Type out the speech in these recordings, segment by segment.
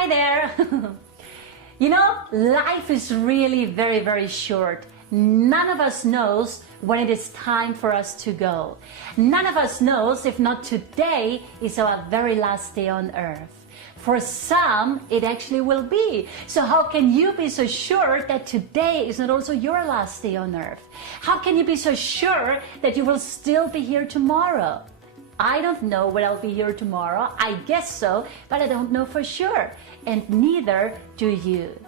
Hi there! You know, life is really very short. None of us knows when it is time for us to go. None of us knows if not today is our very last day on earth. For some, it actually will be. So how can you be so sure that today is not also your last day on earth? How can you be so sure that you will still be here tomorrow? I don't know when I'll be here tomorrow. I guess so, but I don't know for sure. And neither do you.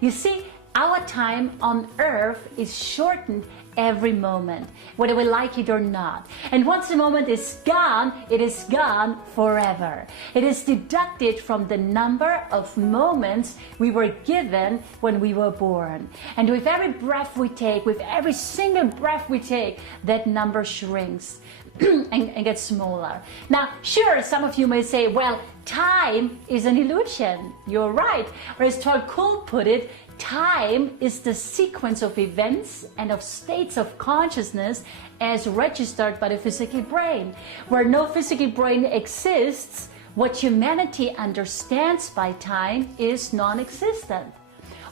You see, our time on earth is shortened every moment, whether we like it or not. And once the moment is gone, it is gone forever. It is deducted from the number of moments we were given when we were born. And with every breath we take, with every single breath we take, that number shrinks and gets smaller. Now, sure, some of you may say, well, time is an illusion. You're right. Or as Tolkien put it, time is the sequence of events and of states of consciousness as registered by the physical brain. Where no physical brain exists, what humanity understands by time is non-existent.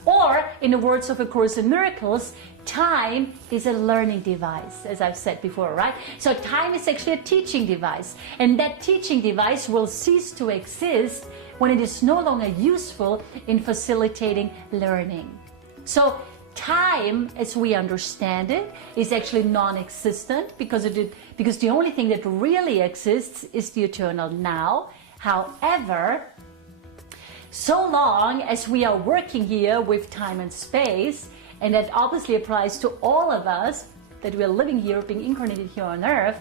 Or, in the words of A Course in Miracles, time is a learning device, as I've said before, right? So time is actually a teaching device, and that teaching device will cease to exist when it is no longer useful in facilitating learning. So time, as we understand it, is actually non-existent because the only thing that really exists is the eternal now. However, so long as we are working here with time and space, and that obviously applies to all of us, that we are living here, being incarnated here on earth,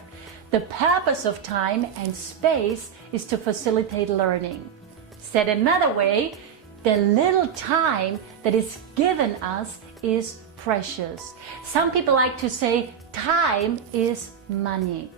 the purpose of time and space is to facilitate learning. Said another way, the little time that is given us is precious. Some people like to say time is money.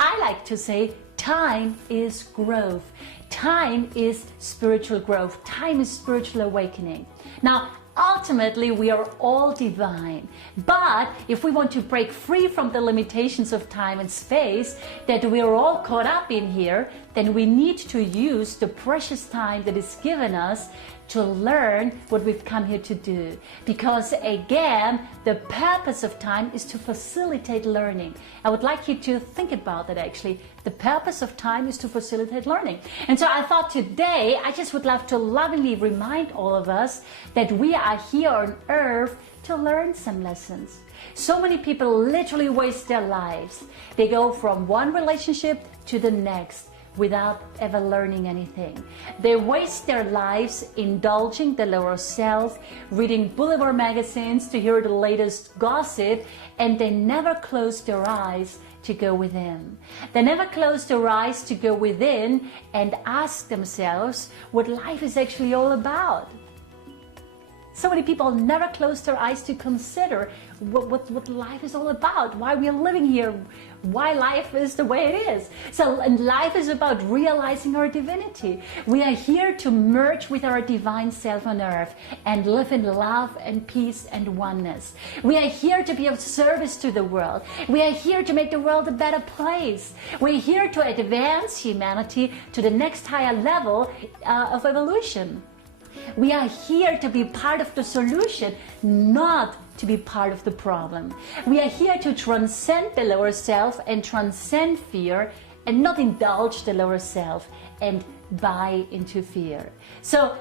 I like to say time is growth. Time is spiritual growth. Time is spiritual awakening. Now, ultimately, we are all divine. But if we want to break free from the limitations of time and space that we are all caught up in here, then we need to use the precious time that is given us to learn what we've come here to do. Because again, the purpose of time is to facilitate learning. I would like you to think about that actually. The purpose of time is to facilitate learning. And so I thought today, I just would love to lovingly remind all of us that we are here on earth to learn some lessons. So many people literally waste their lives. They go from one relationship to the next without ever learning anything. They waste their lives indulging the lower self, reading boulevard magazines to hear the latest gossip, and they never close their eyes to go within. They never close their eyes to go within and ask themselves what life is actually all about. So many people never close their eyes to consider what life is all about, why we are living here, why life is the way it is. So, and life is about realizing our divinity. We are here to merge with our divine self on earth and live in love and peace and oneness. We are here to be of service to the world. We are here to make the world a better place. We're here to advance humanity to the next higher level of evolution. We are here to be part of the solution, not to be part of the problem. We are here to transcend the lower self and transcend fear and not indulge the lower self and buy into fear. So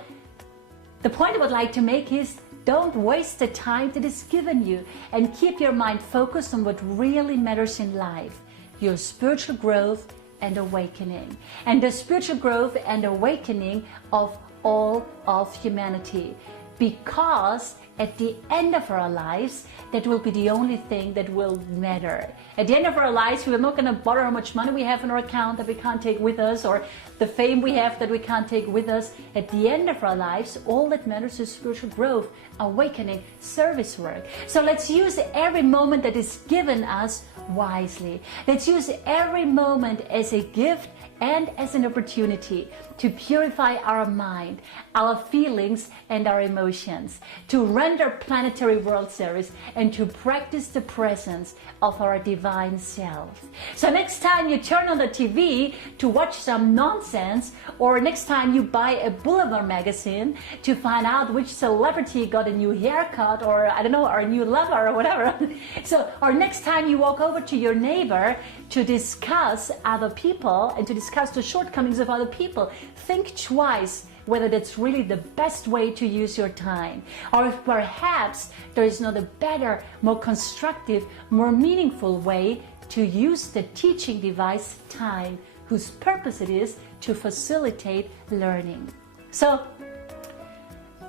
the point I would like to make is don't waste the time that is given you and keep your mind focused on what really matters in life, your spiritual growth and awakening, and the spiritual growth and awakening of all of humanity, because at the end of our lives, that will be the only thing that will matter. At the end of our lives, we're not going to bother how much money we have in our account that we can't take with us, or the fame we have that we can't take with us. At the end of our lives, all that matters is spiritual growth, awakening, service work. So let's use every moment that is given us wisely. Let's use every moment as a gift and as an opportunity to purify our mind, our feelings, and our emotions, to render planetary world service, and to practice the presence of our divine self. So next time you turn on the TV to watch some nonsense, or next time you buy a Boulevard magazine to find out which celebrity got a new haircut, or I don't know, or a new lover or whatever. So, or next time you walk over to your neighbor to discuss other people and to discuss the shortcomings of other people, think twice whether that's really the best way to use your time, or if perhaps there is not a better, more constructive, more meaningful way to use the teaching device time, whose purpose it is to facilitate learning. So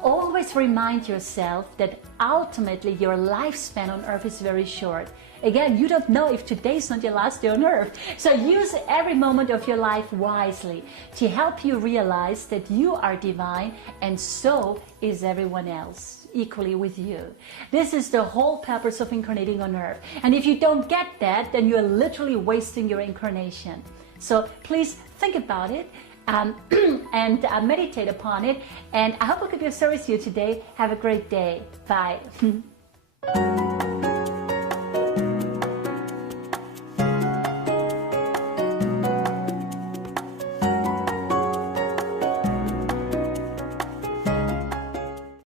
always remind yourself that ultimately your lifespan on earth is very short. Again, you don't know if today's not your last day on earth. So use every moment of your life wisely to help you realize that you are divine, and so is everyone else, equally with you. This is the whole purpose of incarnating on earth. And if you don't get that, then you're literally wasting your incarnation. So please think about it. And meditate upon it. And I hope I could be of service to you today. Have a great day. Bye.